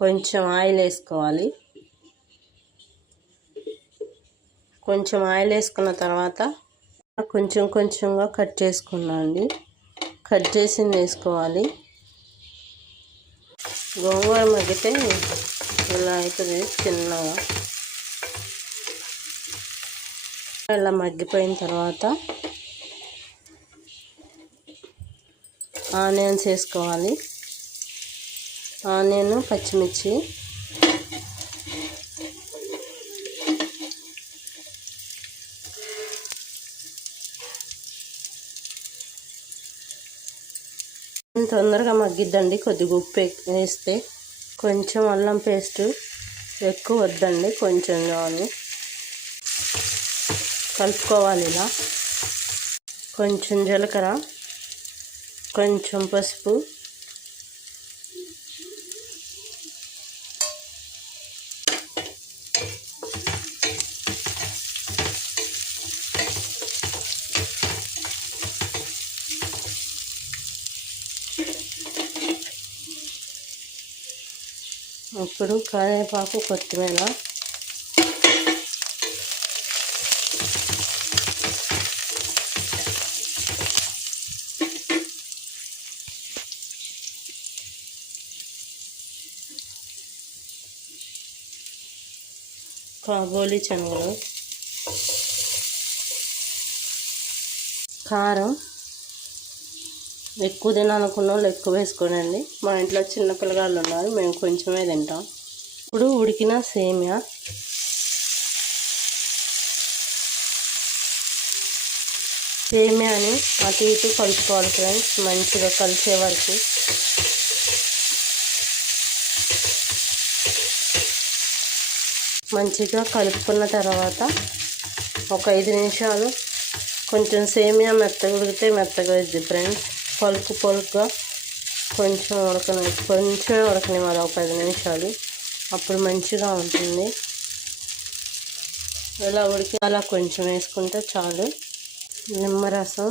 కొంచెం ఆయిల్ వేసుకోవాలి. కొంచెం ఆయిల్ వేసుకున్న తర్వాత కొంచెం కొంచెంగా కట్ చేసుకున్నాండి. కట్ చేసింది వేసుకోవాలి. గోంగూర మగ్గితే ఇలా అవుతుంది చిన్నగా. ఇలా మగ్గిపోయిన తర్వాత ఆనియన్స్ వేసుకోవాలి. ఆనియన్, పచ్చిమిర్చి, తొందరగా మగ్గిద్దండి. కొద్దిగా ఉప్పు వేస్తే. కొంచెం అల్లం పేస్ట్, ఎక్కువ వద్దండి, కొంచెం చాలు. కలుపుకోవాలి ఇలా. కొంచెం జీలకర్ర, కొంచెం పసుపు, ఇప్పుడు కరివేపాకు, కొత్తిమీర, కాబోలి శనగలు, కారం ఎక్కువ తినాలనుకున్న వాళ్ళు ఎక్కువ వేసుకోనండి. మా ఇంట్లో చిన్న పిల్లగాళ్ళు ఉన్నారు, మేము కొంచెమే తింటాం. ఇప్పుడు ఉడికిన సేమియా సేమియాని అటు ఇటు కలుపుకోవాలి ఫ్రెండ్స్, మంచిగా కలిసే వరకు. మంచిగా కలుపుకున్న తర్వాత ఒక 5 నిమిషాలు కొంచెం సేమియా మెత్తగా ఉడికితే మెత్తగా వేద్ది ఫ్రెండ్స్. పలుకుగా కొంచెం కొంచెమే ఉడకనివ్వాలి, ఒక 10 నిమిషాలు. అప్పుడు మంచిగా ఉంటుంది. ఇలా ఉడికి అలా కొంచెం వేసుకుంటే చాలు. నిమ్మరసం,